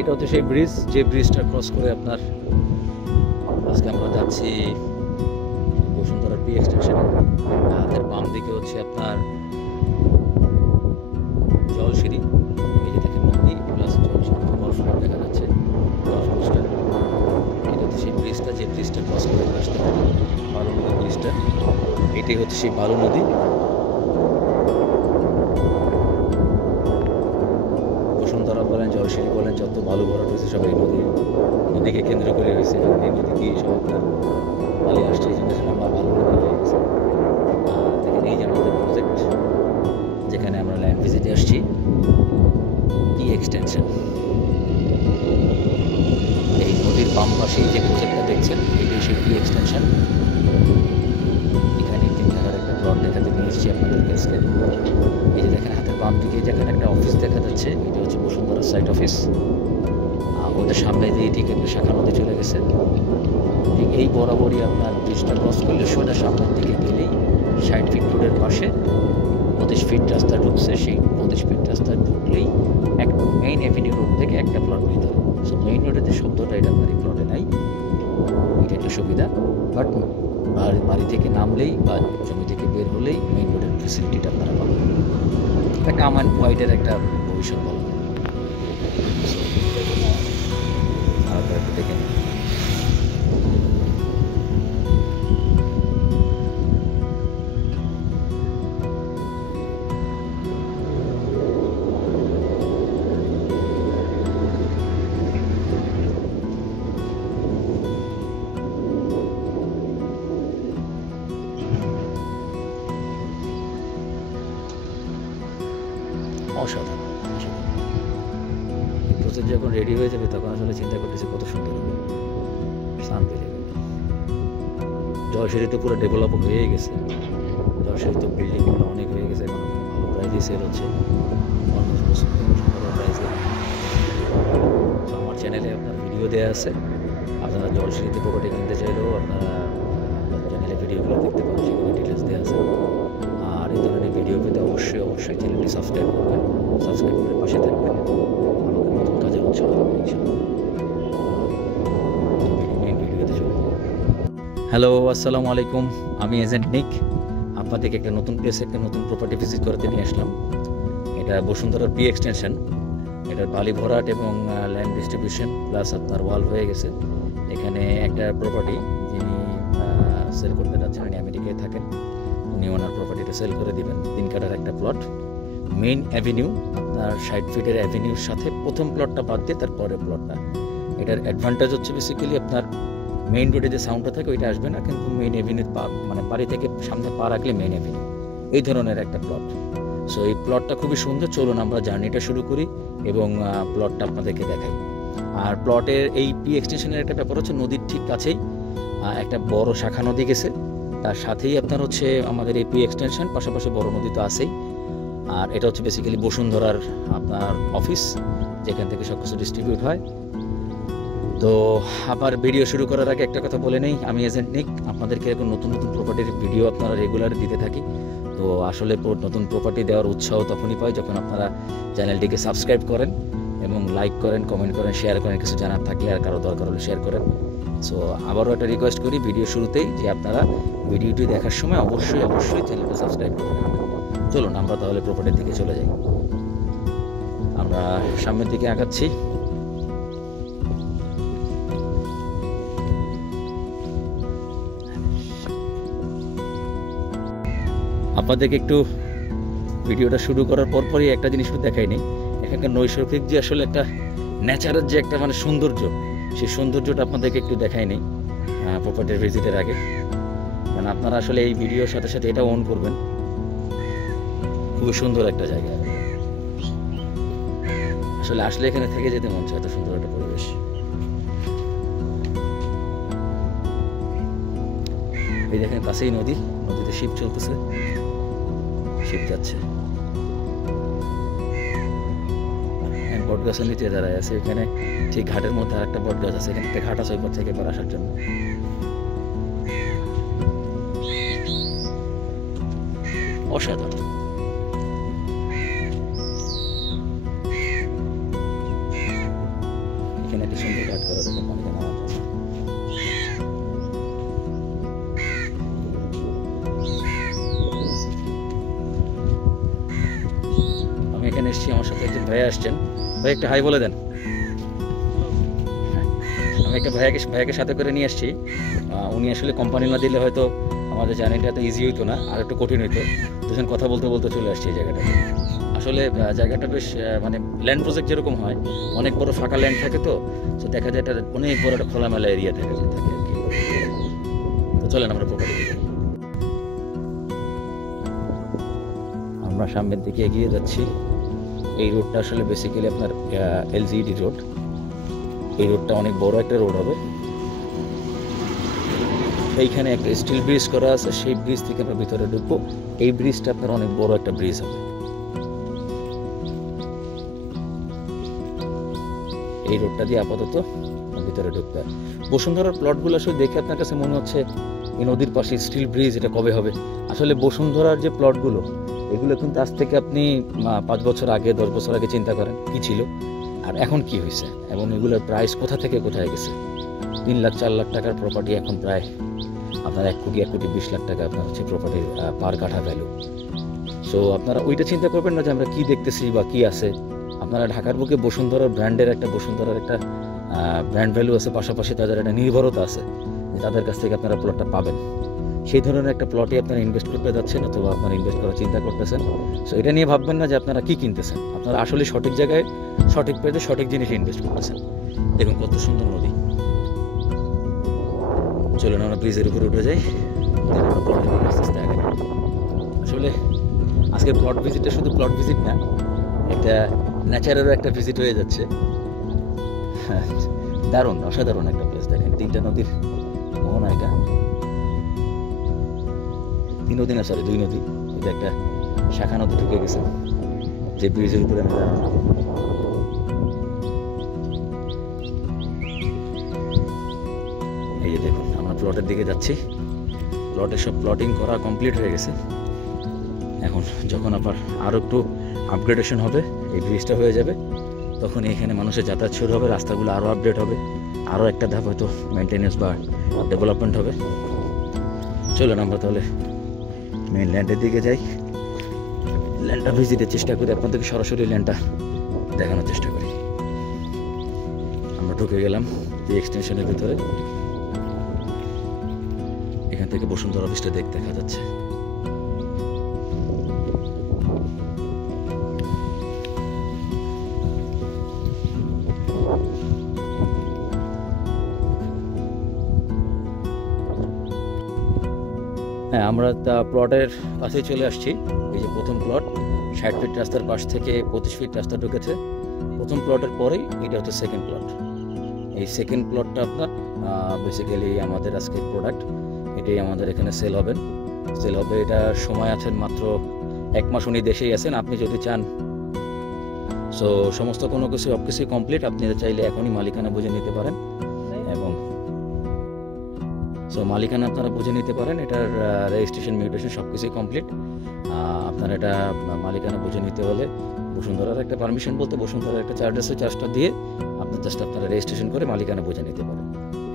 এটা হচ্ছে সেই ব্রিজ, যে ব্রিজটা ক্রস করে আপনার আজকে আমরা যাচ্ছি বসুন্ধরা পি এক্সটেনশনে। হাতের বাম দিকে হচ্ছে আপনার জলসিঁড়ি, এই যে দেখেন নদী প্লাস জলসিঁড়ি, গল্ফ দেখা যাচ্ছে গল্ফ কোস্টার। এটা হচ্ছে সেই ব্রিজটা, যে ব্রিজটা ক্রস করে আসতে হবে, বালু নদী ব্রিজটা। এটাই হচ্ছে সেই বালু নদী। বসুন্ধরা বলেন, জলসিঁড়ি বলেন, যত বালু ভরাট হয়েছে সব এই নদীকে কেন্দ্র করে হয়েছে। এই নদী দিয়ে সব আপনার বালি আসছে, এই জন্য আমরা বালু নদী হয়ে গেছে। দেখেন এই যে আমাদের প্রজেক্ট, যেখানে আমরা ল্যান্ড ভিজিটে আসছি, পি এক্সটেনশন। এই নদীর বাম পাশেই যে প্রজেক্টটা দেখছেন, এটাই সেই পি এক্সটেনশন। এখানে 3 টাকার একটা প্লট দেখাতে নিয়ে এসেছি আপনাদের কাছে। এই যে দেখেন হাতের বাম দিকে যেখানে একটা অফিস দেখা যাচ্ছে, এটা হচ্ছে বসুন্ধরা সাইট অফিস। ওদের সামনে দিয়ে ঠিক একটা শাখা নদী চলে গেছে। ঠিক এই বরাবরই আপনার ব্রিজটা ক্রস করলে সোজা সামনের দিকে গেলেই 60 ফিট রোডের পাশে 25 ফিট রাস্তা ঢুকছে। সেই 25 ফিট রাস্তা ঢুকলেই এক মেইন অ্যাভিনিউ রোড থেকে একটা প্লট ভিতরে। সো মেইন রোডের যে শব্দটা, এটা আপনার এই প্লটে নাই। এটা একটু সুবিধা, বাট বাড়ি থেকে নামলেই বা জমি থেকে বের হলেই মেইন রোডের ফেসিলিটিটা আপনারা পাবেন। একটা কাম অ্যান্ড হোয়াইটের একটা ভবিষ্যৎ বলা যায়। আপনারা একটু দেখে নিন। অসাধারণ, এই প্রজেক্ট যখন রেডি হয়ে যাবে তখন আসলে চিন্তা করতেছি কত সুন্দর হবে। জলসিঁড়ি তো পুরো ডেভেলপ হয়ে গেছে। জলসিঁড়ি তো বিল্ডিংগুলো অনেক হয়ে গেছে, এখন ভালো প্রাইজে সেল হচ্ছে, অলমোস্ট ভালো প্রাইজে। তো আমার চ্যানেলে আপনার ভিডিও দেওয়া আছে, আপনারা জলসিঁড়িতে প্রপার্টি কিনতে চাইলেও আপনারা চ্যানেলে ভিডিওগুলো দেখতে পাবেন, সেখানে ডিটেলস দেওয়া আছে। আর এই ধরনের ভিডিও পেতে অবশ্যই চ্যানেলটি সাবস্ক্রাইব করবেন, সাবস্ক্রাইব করে পাশে থাকবেন, আমাকে নতুন কাজের উৎসাহ দেবেন ইনশাআল্লাহ। ভিডিওতে চলে যাই। হ্যালো, আসসালামু আলাইকুম। আমি এজেন্ট নিক, আপনাদেরকে একটা নতুন প্লেসে একটা নতুন প্রপার্টি ভিজিট করতে নিয়ে আসলাম। এটা বসুন্ধরার পি এক্সটেনশন। এটার বালি ভরাট এবং ল্যান্ড ডিস্ট্রিবিউশন প্লাস আপনার ওয়াল হয়ে গেছে। এখানে একটা প্রপার্টি যিনি সেল করতে যাচ্ছেন, উনি আমেরিকায় থাকেন, উনি ওনার প্রপার্টিটা সেল করে দিবেন। 3 কাঠার একটা প্লট, মেইন অ্যাভিনিউ, আপনার 60 ফিটের অ্যাভিনিউর সাথে প্রথম প্লটটা বাদ দিয়ে তারপরের প্লটটা। এটার অ্যাডভান্টেজ হচ্ছে বেসিক্যালি আপনার মেইন রোডে যে সাউন্ডটা থাকে ওইটা আসবে না, কিন্তু মেইন অ্যাভিনিউ মানে বাড়ি থেকে সামনে পা রাখলে মেইন অ্যাভিনিউ, এই ধরনের একটা প্লট। সো এই প্লটটা খুবই সুন্দর। চলুন আমরা জার্নিটা শুরু করি এবং প্লটটা আপনাদেরকে দেখাই। আর প্লটের এই পি এক্সটেনশনের একটা ব্যাপার হচ্ছে, নদীর ঠিক কাছেই একটা বড় শাখা নদী গেছে, তার সাথেই আপনার হচ্ছে আমাদের এই পি এক্সটেনশন, পাশাপাশি বড় নদী তো আছেই। আর এটা হচ্ছে বেসিক্যালি বসুন্ধরার আপনার অফিস, যেখান থেকে সব কিছু ডিস্ট্রিবিউট হয়। তো আবার ভিডিও শুরু করার আগে একটা কথা বলে নেই, আমি এজেন্ট নিক, আপনাদেরকে এখন নতুন নতুন প্রপার্টির ভিডিও আপনারা রেগুলার দিতে থাকি। তো আসলে নতুন প্রপার্টি দেওয়ার উৎসাহ তখনই পাই যখন আপনারা চ্যানেলটিকে সাবস্ক্রাইব করেন এবং লাইক করেন, কমেন্ট করেন, শেয়ার করেন, কিছু জানার থাকলে আর কারো দরকার হলে শেয়ার করেন। সো আবারও একটা রিকোয়েস্ট করি ভিডিও শুরুতেই, যে আপনারা ভিডিওটি দেখার সময় অবশ্যই চ্যানেলটা সাবস্ক্রাইব করে রাখবেন। চলুন আমরা তাহলে প্রপার্টির দিকে চলে যাই। আমরা সামনের দিকে আগাচ্ছি। আপনাদেরকে একটু ভিডিওটা শুরু করার পরপরই একটা জিনিস দেখাই নেই, এখানকার নৈসর্গিক যে আসলে একটা ন্যাচারাল যে একটা মানে সৌন্দর্য, সেই সৌন্দর্যটা আপনাদেরকে একটু দেখাই নেই প্রপার্টির ভিজিটের আগে। কারণ আপনারা আসলে এই ভিডিওর সাথে সাথে এটা অন করবেন। খুবই সুন্দর একটা জায়গা, আসলে আসলে এখানে থেকে যেতে মন চায়, এত সুন্দর একটা পরিবেশ। এই দেখেন কাছেই নদী, নদীতে শিপ চলতেছে, শিপ যাচ্ছে। বট গাছের নিচে দাঁড়ায় আছে, এখানে ঠিক ঘাটের মধ্যে আর একটা বট গাছ আছে, এখানে একটা ঘাট আছে ওই পর থেকে এবার আসার জন্য। অসাধারণ। এখানে একটা সুন্দর কাট করা দেখেন পানিতে নামার জন্য। আমি এখানে এসেছি, আমার সাথে একজন ভাইয়া আসছেন। ভাই একটা হাই বলে দেন। আমি একটা ভাইয়াকে সাথে করে নিয়ে আসছি। উনি আসলে কোম্পানি না দিলে হয়তো আমাদের জার্নিটা এত ইজি হইতো না, আর একটু কঠিন হইতো। দুজন কথা বলতে বলতে চলে আসছি এই জায়গাটাতে। আসলে জায়গাটা বেশ মানে ল্যান্ড প্রজেক্ট যেরকম হয়, অনেক বড় ফাঁকা ল্যান্ড থাকে, তো দেখা যায় এটা অনেক বড় একটা খোলামেলা এরিয়া থাকে আর কি। তো চলেন আমরা প্রপার্টি দিকে। আমরা সামনের দিকে এগিয়ে যাচ্ছি। এই রোডটা আসলে বেসিক্যালি আপনার এলজিইডি রোড। এই রোডটা অনেক বড় একটা রোড হবে। এইখানে একটা স্টিল ব্রিজ করা আছে, সেই ব্রিজ থেকে আমরা ভিতরে ঢুকবো। এই ব্রিজটা আপনার অনেক বড় একটা ব্রিজ হবে। এই রোডটা দিয়ে আপাতত ভিতরে ঢুকতে হয়। বসুন্ধরার প্লটগুলো আসলে দেখে আপনার কাছে মনে হচ্ছে এই নদীর পাশে স্টিল ব্রিজ, এটা কবে হবে? আসলে বসুন্ধরার যে প্লটগুলো, এগুলো কিন্তু আজ থেকে আপনি 5 বছর আগে 10 বছর আগে চিন্তা করেন কি ছিল আর এখন কি হয়েছে, এবং এগুলোর প্রাইস কোথা থেকে কোথায় গেছে। 3 লাখ 4 লাখ টাকার প্রপার্টি এখন প্রায় আপনার 1 কোটি 20 লাখ টাকা আপনার হচ্ছে প্রপার্টির পার কাঠা ভ্যালু। সো আপনারা ওইটা চিন্তা করবেন না যে আমরা কি দেখতেছি বা কি আছে। আপনারা ঢাকার বুকে বসুন্ধরার ব্র্যান্ডের একটা ব্র্যান্ড ভ্যালু আছে, পাশাপাশি তাদের একটা নির্ভরতা আছে যে তাদের কাছ থেকে আপনারা প্লটটা পাবেন। সেই ধরনের একটা প্লটে আপনারা ইনভেস্ট করতে যাচ্ছেন, অথবা আপনারা ইনভেস্ট করার চিন্তা করতেছেন। সো এটা নিয়ে ভাববেন না যে আপনারা কি কিনতেছেন, আপনারা আসলে সঠিক জায়গায় সঠিক পেজে সঠিক জিনিসে ইনভেস্ট করতেছেন। দেখুন কত সুন্দর নদী। চলুন আমরা ব্রিজের উপরে উঠে যাই। আস্তে আস্তে আগে আসলে আজকে প্লট ভিজিটটা শুধু প্লট ভিজিট না, এটা ন্যাচারেরও একটা ভিজিট হয়ে যাচ্ছে। দারুণ, অসাধারণ একটা প্লেস। দেখেন 3টা নদীর মোহনা, এটা 3 নদী না, সরি 2 নদী। এটা একটা শাখা নদী ঢুকে গেছে যে ব্রিজের উপরে আমরা দাঁড়ানো। এই যে দেখুন আমরা প্লটের দিকে যাচ্ছি। প্লটের সব প্লটিং করা কমপ্লিট হয়ে গেছে। এখন যখন আবার আরও একটু আপগ্রেডেশন হবে, এই ব্রিজটা হয়ে যাবে, তখন এখানে মানুষের যাতায়াত শুরু হবে, রাস্তাগুলো আরও আপডেট হবে, আরও একটা ধাপ হয়তো মেনটেনেন্স বা ডেভেলপমেন্ট হবে। চলুন আমরা তাহলে মেন ল্যান্ডের দিকে যাই, ল্যান্ডটা ভিজিটের চেষ্টা করি, আপনাদেরকে সরাসরি ল্যান্ডটা দেখানোর চেষ্টা করি। আমরা ঢুকে গেলাম এই এক্সটেনশনের ভিতরে। এখান থেকে বসুন্ধরা অফিসটা দেখা যাচ্ছে। হ্যাঁ, আমরা প্লটের কাছেই চলে আসছি। এই যে প্রথম প্লট, 60 ফিট রাস্তার পাশ থেকে 25 ফিট রাস্তা ঢুকেছে। প্রথম প্লটের পরেই এটা হচ্ছে সেকেন্ড প্লট। এই সেকেন্ড প্লটটা আপনার বেসিক্যালি আমাদের আজকের প্রোডাক্ট, এটাই আমাদের এখানে সেল হবে। এটা সময় আছেন মাত্র 1 মাস। উনি দেশেই আছেন, আপনি যদি চান সো সমস্ত কোনো কিছু সব কিছুই কমপ্লিট। আপনি চাইলে এখনই মালিকানা বুঝে নিতে পারেন, এবং সো মালিকানা আপনারা বুঝে নিতে পারেন। এটার রেজিস্ট্রেশন মিউটেশন সব কিছুই কমপ্লিট। আপনার এটা মালিকানা বুঝে নিতে হলে বসুন্ধরার একটা পারমিশন বলতে বসুন্ধরার একটা চার্জ আছে, চার্জটা দিয়ে আপনারা রেজিস্ট্রেশন করে মালিকানা বুঝে নিতে পারেন।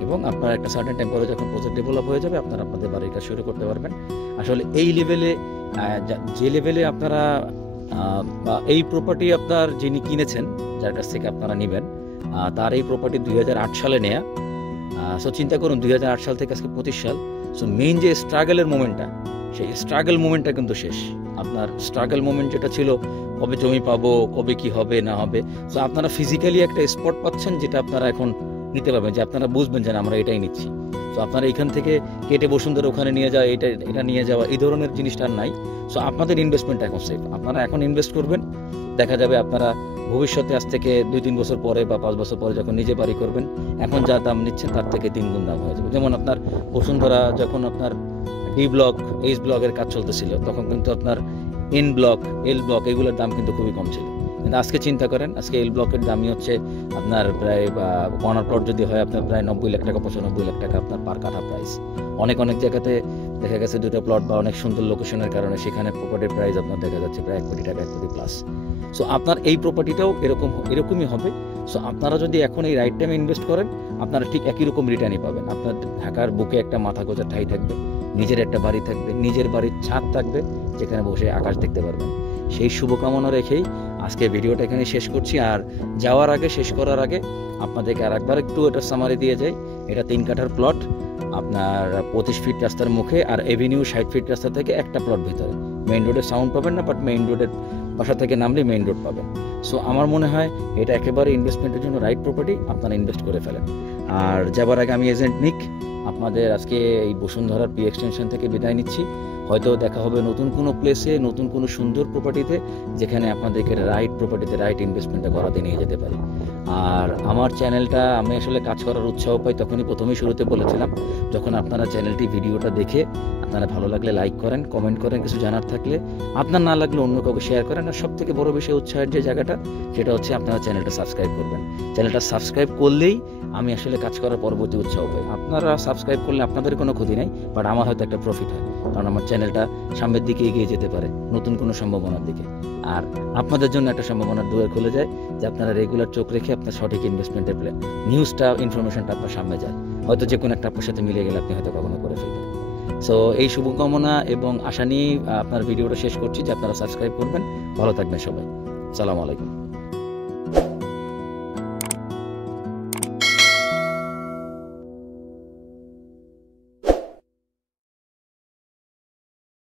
এবং আপনার একটা সার্টেন টাইম পরে যখন প্রজেক্ট ডেভেলপ হয়ে যাবে, আপনারা আপনাদের বাড়ির কাজ শুরু করতে পারবেন। আসলে এই লেভেলে, যে লেভেলে আপনারা এই প্রপার্টি আপনার যিনি কিনেছেন, যার কাছ থেকে আপনারা নেবেন, তার এই প্রপার্টি 2008 সালে নেয়া। সো চিন্তা করুন 2008 সাল থেকে আজকে 25 সাল। সো মেইন যে স্ট্রাগলের মোমেন্টটা, সেই স্ট্রাগল মোমেন্টটা কিন্তু শেষ। আপনার স্ট্রাগল মোমেন্ট যেটা ছিল, কবে জমি পাবো, কবে কি হবে না হবে, সো আপনারা ফিজিক্যালি একটা স্পট পাচ্ছেন, যেটা আপনারা এখন নিতে পারবেন, যে আপনারা বুঝবেন যে আমরা এটাই নিচ্ছি। সো আপনারা এখান থেকে কেটে বসুন্ধরা ওখানে নিয়ে যাওয়া, এটা নিয়ে যাওয়া, এই ধরনের জিনিসটা নাই। সো আপনাদের ইনভেস্টমেন্ট এখন সেফ। আপনারা এখন ইনভেস্ট করবেন, দেখা যাবে আপনারা ভবিষ্যতে আজ থেকে 2-3 বছর পরে বা 5 বছর পরে যখন নিজে বাড়ি করবেন, এখন যা দাম নিচ্ছেন তার থেকে 3 গুণ দাম হয়ে যাবে। যেমন আপনার বসুন্ধরা যখন আপনার ডি ব্লক, এইচ ব্লকের কাজ চলতেছিল, তখন কিন্তু আপনার এন ব্লক, এল ব্লক এগুলোর দাম কিন্তু খুবই কম ছিল। কিন্তু আজকে চিন্তা করেন, আজকে এল ব্লকের দামই হচ্ছে আপনার প্রায় কর্নার প্লট যদি হয় আপনার প্রায় 90 লাখ টাকা 95 লাখ টাকা আপনার পার কাঠা প্রাইস। অনেক জায়গাতে দেখা গেছে দুটো প্লট বা অনেক সুন্দর লোকেশনের কারণে সেখানে প্রপার্টির প্রাইস আপনার দেখা যাচ্ছে প্রায় 1 কোটি টাকা 1 কোটি প্লাস। সো আপনার এই প্রপার্টিটাও এরকমই হবে। সো আপনারা যদি এখন এই রাইট টাইমে ইনভেস্ট করেন, আপনারা ঠিক একই রকম রিটার্নই পাবেন। আপনার ঢাকার বুকে একটা মাথা গোঁজা ঠাই থাকবে, নিজের একটা বাড়ি থাকবে, নিজের বাড়ির ছাদ থাকবে যেখানে বসে আকাশ দেখতে পারবেন। সেই শুভকামনা রেখেই আজকে ভিডিওটা এখানে শেষ করছি। আর শেষ করার আগে আপনাদেরকে আর একবার একটু এটা সামারি দিয়ে যাই। এটা 3 কাঠার প্লট, আপনার 25 ফিট রাস্তার মুখে, আর এভিনিউ 60 ফিট রাস্তা থেকে একটা প্লট ভিতরে। মেইন রোডে সাউন্ড পাবেন না, বাট মেইন রোডের বাসা থেকে নামলে মেইন রোড পাবেন। সো আমার মনে হয় এটা একেবারে ইনভেস্টমেন্টের জন্য রাইট প্রপার্টি, আপনারা ইনভেস্ট করে ফেলেন। আর যাবার আগে আমি এজেন্ট নিক আপনাদের আজকে এই বসুন্ধরার পি এক্সটেনশন থেকে বিদায় নিচ্ছি। হয়তো দেখা হবে নতুন কোনো প্লেসে, নতুন কোনো সুন্দর প্রপার্টিতে, যেখানে আপনাদেরকে রাইট প্রপার্টিতে রাইট ইনভেস্টমেন্টটা করাতে নিয়ে যেতে পারি। আর আমার চ্যানেলটা আমি আসলে কাজ করার উৎসাহ পাই তখনই, প্রথমেই শুরুতে বলেছিলাম, যখন আপনারা চ্যানেলটি ভিডিওটা দেখে আপনারা ভালো লাগলে লাইক করেন, কমেন্ট করেন, কিছু জানার থাকলে, আপনার না লাগলে অন্য কাউকে শেয়ার করেন। আর সব থেকে বড় বিষয় উৎসাহের যে জায়গাটা, সেটা হচ্ছে আপনারা চ্যানেলটা সাবস্ক্রাইব করবেন। চ্যানেলটা সাবস্ক্রাইব করলেই আমি আসলে কাজ করার পরবর্তী উৎসাহ পাই। আপনারা সাবস্ক্রাইব করলে আপনাদের কোনো ক্ষতি নেই, বাট আমার হয়তো একটা প্রফিট হয়, কারণ আমার চ্যানেলটা সামনের দিকে এগিয়ে যেতে পারে নতুন কোনো সম্ভাবনার দিকে। আর আপনাদের জন্য একটা সম্ভাবনার দুয়ার খুলে যায় যে আপনারা রেগুলার চোখ রেখে আপনার সঠিক ইনভেস্টমেন্টের নিউজটা, ইনফরমেশনটা আপনার সামনে যায়। হয়তো যে কোনো একটা আপনার সাথে মিলে গেলে আপনি হয়তো কখনো করে ফেলবেন। সো এই শুভকামনা এবং আশা নিয়ে আপনার ভিডিওটা শেষ করছি যে আপনারা সাবস্ক্রাইব করবেন। ভালো থাকবেন সবাই। আসসালামু আলাইকুম।